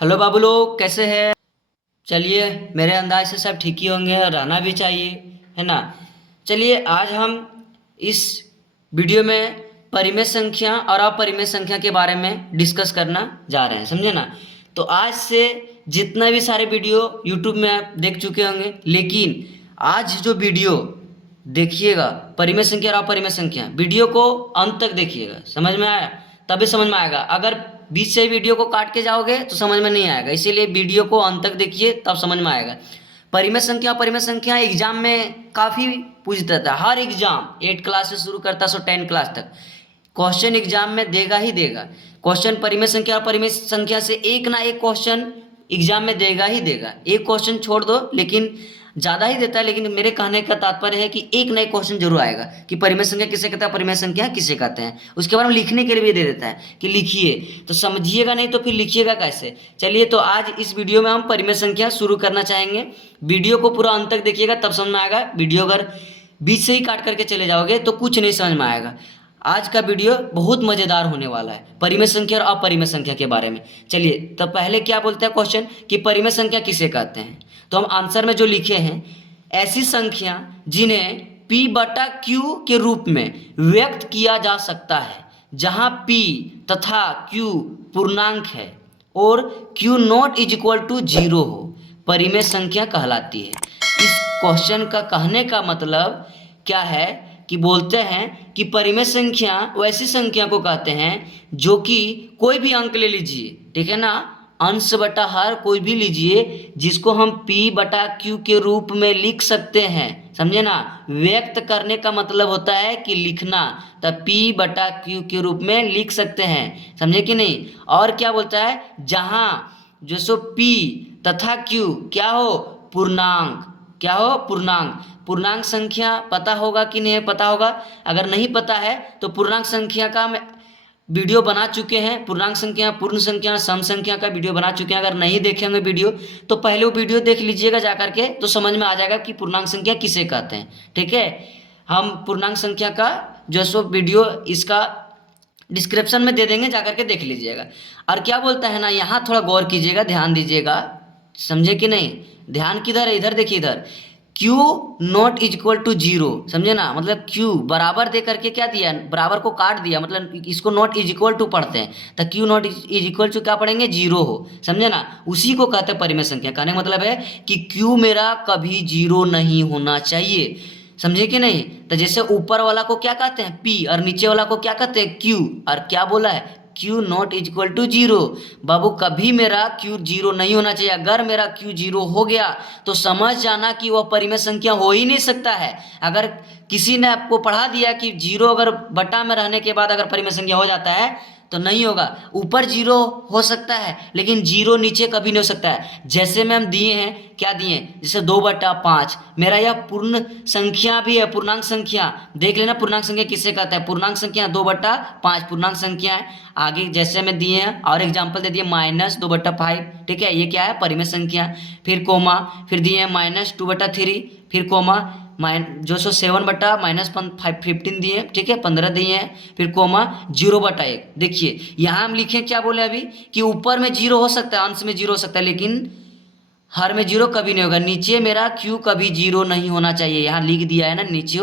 Hello बाबू लोग, कैसे हैं? चलिए, मेरे अंदाज से सब ठीक ही होंगे और रहना भी चाहिए, है ना। चलिए, आज हम इस वीडियो में परिमेय संख्या और अपरिमेय संख्या के बारे में डिस्कस करना जा रहे हैं, समझे ना। तो आज से जितना भी सारे वीडियो यूट्यूब में आप देख चुके होंगे, लेकिन आज जो वीडियो देखिएगा परिमेय संख्या और अपरिमेय संख्या, वीडियो को अंत तक देखिएगा, समझ में आया? तभी समझ में आएगा। अगर बीच से वीडियो को काट के जाओगे तो समझ में नहीं आएगा, इसीलिए वीडियो को अंत तक देखिए, तब समझ में आएगा। परिमेय संख्या अपरिमेय संख्या एग्जाम में काफ़ी पूछता था। हर एग्जाम 8 क्लास से शुरू करता सो 10 क्लास तक क्वेश्चन एग्जाम में देगा ही देगा। क्वेश्चन परिमेय संख्या अपरिमेय संख्या से एक ना एक क्वेश्चन एग्जाम में देगा ही देगा। एक क्वेश्चन छोड़ दो, लेकिन ज़्यादा ही देता है, लेकिन मेरे कहने का तात्पर्य है कि एक ना एक क्वेश्चन जरूर आएगा कि परिमेय संख्या किसे कहते हैं, परिमेय संख्या किसे कहते हैं। उसके बारे में लिखने के लिए भी दे देता है कि लिखिए, तो समझिएगा नहीं तो फिर लिखिएगा कैसे। चलिए, तो आज इस वीडियो में हम परिमेय संख्या शुरू करना चाहेंगे। वीडियो को पूरा अंत तक देखिएगा, तब समझ में आएगा। वीडियो अगर बीच से ही काट करके चले जाओगे तो कुछ नहीं समझ में आएगा। आज का वीडियो बहुत मज़ेदार होने वाला है, परिमेय संख्या और अपरिमेय संख्या के बारे में। चलिए, तो पहले क्या बोलते हैं क्वेश्चन कि परिमेय संख्या किसे कहते हैं। तो हम आंसर में जो लिखे हैं, ऐसी संख्या जिन्हें p बटा q के रूप में व्यक्त किया जा सकता है, जहां p तथा q पूर्णांक है और q not is equal to 0 हो, परिमेय संख्या कहलाती है। इस क्वेश्चन का कहने का मतलब क्या है कि बोलते हैं कि परिमेय संख्या वैसी संख्या को कहते हैं जो कि कोई भी अंक ले लीजिए, ठीक है ना, अंश बटा हर कोई भी लीजिए, जिसको हम p बटा q के रूप में लिख सकते हैं, समझे ना। व्यक्त करने का मतलब होता है कि लिखना, तब p बटा q के रूप में लिख सकते हैं, समझे कि नहीं। और क्या बोलता है, जहां जो सो p तथा q क्या हो, पूर्णांक, क्या हो, पूर्णांक। पूर्णांक संख्या पता होगा कि नहीं पता होगा? अगर नहीं पता है तो पूर्णांक संख्या का वीडियो बना चुके हैं। पूर्णांक संख्या, पूर्ण संख्या, सम संख्या का वीडियो बना चुके हैं। अगर नहीं देखेंगे वीडियो तो पहले वो वीडियो देख लीजिएगा जा करके, तो समझ में आ जाएगा कि पूर्णांक संख्या किसे कहते हैं, ठीक है। हम पूर्णांक संख्या का जो सो वीडियो इसका डिस्क्रिप्शन में दे देंगे, जा करके देख लीजिएगा। और क्या बोलता है ना, यहाँ थोड़ा गौर कीजिएगा, ध्यान दीजिएगा, समझे कि नहीं। ध्यान किधर है, इधर देखिए, इधर q not is equal to 0, समझे ना। मतलब q बराबर दे करके क्या दिया, बराबर को काट दिया, मतलब इसको नॉट इज इक्वल टू पढ़ते हैं, तो q not is equal to क्या पढ़ेंगे, 0 हो, समझे ना। उसी को कहते हैं परिमेय संख्या। कहने का मतलब है कि q मेरा कभी 0 नहीं होना चाहिए, समझे कि नहीं। तो जैसे ऊपर वाला को क्या कहते हैं, p, और नीचे वाला को क्या कहते हैं, q। और क्या बोला है, q not is equal to 0। बाबू, कभी मेरा q 0 नहीं होना चाहिए। अगर मेरा q 0 हो गया तो समझ जाना कि वह परिमेय संख्या हो ही नहीं सकता है। अगर किसी ने आपको पढ़ा दिया कि 0 अगर बटा में रहने के बाद अगर परिमेय संख्या हो जाता है तो नहीं होगा। ऊपर 0 हो सकता है, लेकिन 0 नीचे कभी नहीं हो सकता है। जैसे में हम दिए हैं, क्या दिए, जैसे 2/5 मेरा यह पूर्ण संख्या भी है, पूर्णांक संख्या। देख लेना पूर्णांक संख्या किसे कहता है, पूर्णांक संख्या 2/5 पूर्णांक संख्या है। आगे जैसे में दिए हैं और एग्जाम्पल दे दिए -2/5, ठीक है, ये क्या है, परिमेय संख्या। फिर कोमा, फिर दिए हैं -2/3, फिर कोमा जो सो 7/-15 दिए, ठीक है, 15 दिए हैं, फिर कोमा 0/1। देखिए यहाँ हम लिखे क्या बोले अभी कि ऊपर में 0 हो सकता है, अंश में 0 हो सकता है, लेकिन हर में 0 कभी नहीं होगा। नीचे मेरा q कभी 0 नहीं होना चाहिए, यहाँ लिख दिया है ना नीचे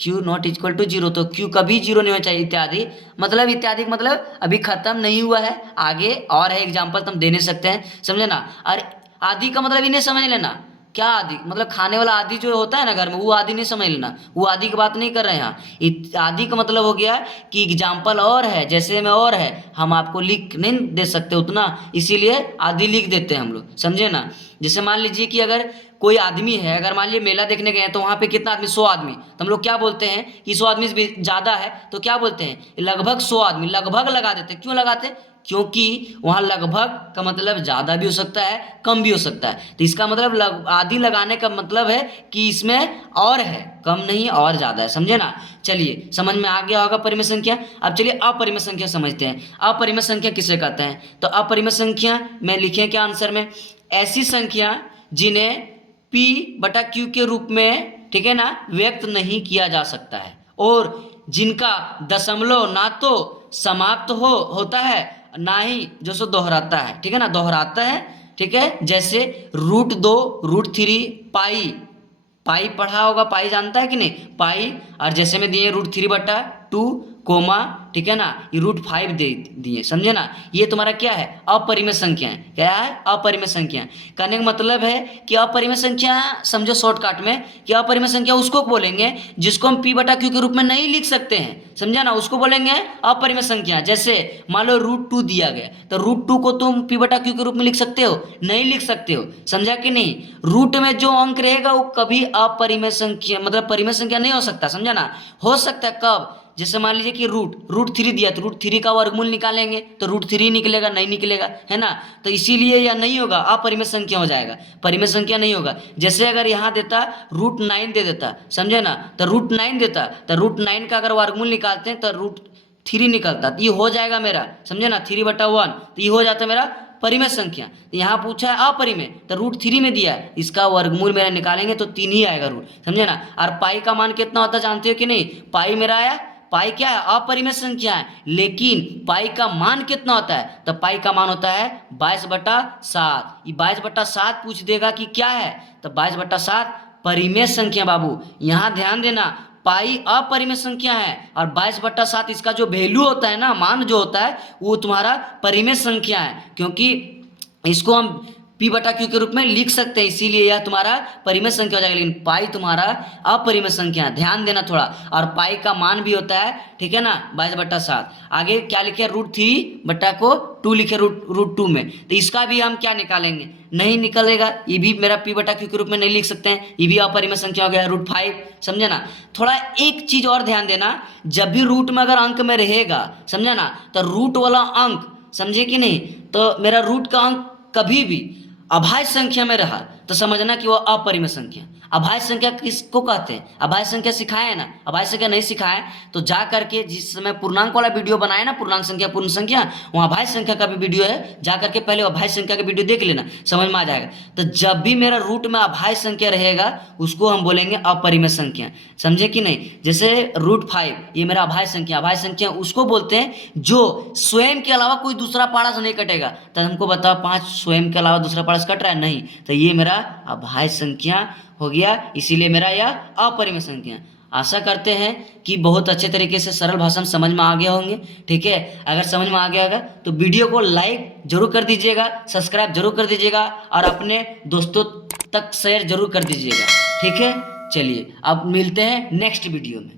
q नॉट इक्वल टू 0, तो q कभी 0 नहीं होना चाहिए, इत्यादि। मतलब इत्यादि मतलब अभी खत्म नहीं हुआ है, आगे और है एग्जाम्पल, तुम दे नहीं सकते हैं, समझे ना। और आदि का मतलब इन्हें समझ लेना, क्या आदि मतलब खाने वाला आदि जो होता है ना घर में, वो आदि नहीं समझ लेना, वो आदि की बात नहीं कर रहे हैं यहाँ। आदि का मतलब हो गया कि एग्जाम्पल और है, जैसे में और है, हम आपको लिख नहीं दे सकते उतना, इसीलिए आदि लिख देते हैं हम लोग, समझे ना। जैसे मान लीजिए कि अगर कोई आदमी है, अगर मान लीजिए मेला देखने गए हैं तो वहाँ पे कितना आदमी, 100 आदमी, तो हम लोग क्या बोलते हैं कि 100 आदमी से ज़्यादा है तो क्या बोलते हैं, लगभग 100 आदमी, लगभग लगा देते हैं। क्यों लगाते, क्योंकि वहाँ लगभग का मतलब ज़्यादा भी हो सकता है, कम भी हो सकता है। तो इसका मतलब आदि लगाने का मतलब है कि इसमें और है, कम नहीं और ज़्यादा है, समझे ना। चलिए, समझ में आ गया होगा परिमेय संख्या। अब चलिए अपरिमेय संख्या समझते हैं। अपरिमेय संख्या किसे कहते हैं, तो अपरिमेय संख्या में लिखें क्या आंसर में, ऐसी संख्या जिन्हें p बटा q के रूप में, ठीक है ना, व्यक्त नहीं किया जा सकता है, और जिनका दशमलव ना तो समाप्त होता है ना ही जो सो दोहराता है, ठीक है ना, दोहराता है, ठीक है। जैसे √2 √3 पाई, पाई पढ़ा होगा, पाई जानता है कि नहीं, पाई। और जैसे में दिए √3/2 कोमा, ठीक है ना, ये √5 दे दिए, समझे ना। ये तुम्हारा क्या है, अपरिमेय संख्या है। क्या है, अपरिमेय संख्या। कहने का मतलब है कि अपरिमेय संख्या, समझो शॉर्टकट में कि अपरिमेय संख्या उसको बोलेंगे जिसको हम p/q के रूप में नहीं लिख सकते हैं, समझा ना, उसको बोलेंगे अपरिमेय संख्या। जैसे मान लो √2 दिया गया, तो √2 को तुम p/q के रूप में लिख सकते हो, नहीं लिख सकते हो, समझा कि नहीं। रूट में जो अंक रहेगा वो कभी अपरिमेय संख्या, मतलब परिमेय संख्या नहीं हो सकता, समझा ना। हो सकता है कब, जैसे मान लीजिए कि √3 दिया, तो √3 का वर्गमूल निकालेंगे तो √3 निकलेगा, नहीं निकलेगा, है ना। तो इसीलिए यह नहीं होगा, अपरिमेय संख्या हो जाएगा, परिमेय संख्या नहीं होगा। जैसे अगर यहाँ देता √9 दे देता, समझे ना, तो √9 देता, तो √9 का अगर वर्गमूल निकालते हैं तो √3 निकलता, तो ये हो जाएगा मेरा, समझे ना, 3/1, तो ये हो जाता है मेरा परिमेय संख्या। यहाँ पूछा है अपरिमेय, तो √3 में दिया है, इसका वर्गमूल मेरा निकालेंगे तो 3 ही आएगा रूट, समझे ना। और पाई का मान कितना होता है जानते हो कि नहीं, पाई मेरा आया, पाई क्या है, अपरिमेय संख्या है, लेकिन पाई का मान कितना होता है, तो पाई का मान होता है 22/7। ये 22/7 पूछ देगा कि क्या है, तो 22/7 परिमेय संख्या बाबू, यहाँ ध्यान देना, पाई अपरिमेय संख्या है और 22/7 इसका जो वैल्यू होता है ना, मान जो होता है वो तुम्हारा परिमेय संख्या है, क्योंकि इसको हम p/q के रूप में लिख सकते हैं, इसीलिए यह तुम्हारा परिमेय संख्या हो जाएगा। लेकिन पाई तुम्हारा अपरिमेय संख्या है, ध्यान देना थोड़ा। और पाई का मान भी होता है, ठीक है ना, 22/7। आगे क्या लिखे, √3/2 लिखे √2 में, तो इसका भी हम क्या निकालेंगे, नहीं निकलेगा, ये भी मेरा p/q के रूप में नहीं लिख सकते हैं, ये भी अपरिमेय संख्या हो गया, √5, समझे ना। थोड़ा एक चीज और ध्यान देना, जब भी रूट में अगर अंक में रहेगा, समझा ना, तो रूट वाला अंक, समझे कि नहीं, तो मेरा रूट का अंक कभी भी अभाज्य संख्या में रहा तो समझना कि वो अपरिमेय संख्या। अभाज्य संख्या किसको कहते हैं, अभाज्य संख्या सिखाए ना, अभाज्य संख्या नहीं सिखाए तो जा करके जिस समय पूर्णांक वाला वीडियो बनाए ना, पूर्णांक संख्या पूर्ण संख्या, वहाँ अभाज्य संख्या का भी वीडियो है, जा करके पहले अभाज्य संख्या का वीडियो देख लेना, समझ में आ जाएगा। तो जब भी मेरा रूट में अभाज्य संख्या रहेगा उसको हम बोलेंगे अपरिमेय संख्या, समझे कि नहीं। जैसे √5 ये मेरा अभाज्य संख्या, अभाज्य संख्या उसको बोलते हैं जो स्वयं के अलावा कोई दूसरा पाड़ा से नहीं कटेगा। तो हमको बताओ 5 स्वयं के अलावा दूसरा पाड़ा से कट रहा है, नहीं, तो ये मेरा अभाज्य संख्या हो गया, इसीलिए मेरा यह अपरिमेय संख्या। आशा करते हैं कि बहुत अच्छे तरीके से सरल भाषा में समझ में आ गया होंगे, ठीक है। अगर समझ में आ गया होगा तो वीडियो को लाइक जरूर कर दीजिएगा, सब्सक्राइब जरूर कर दीजिएगा और अपने दोस्तों तक शेयर जरूर कर दीजिएगा, ठीक है। चलिए अब मिलते हैं नेक्स्ट वीडियो में।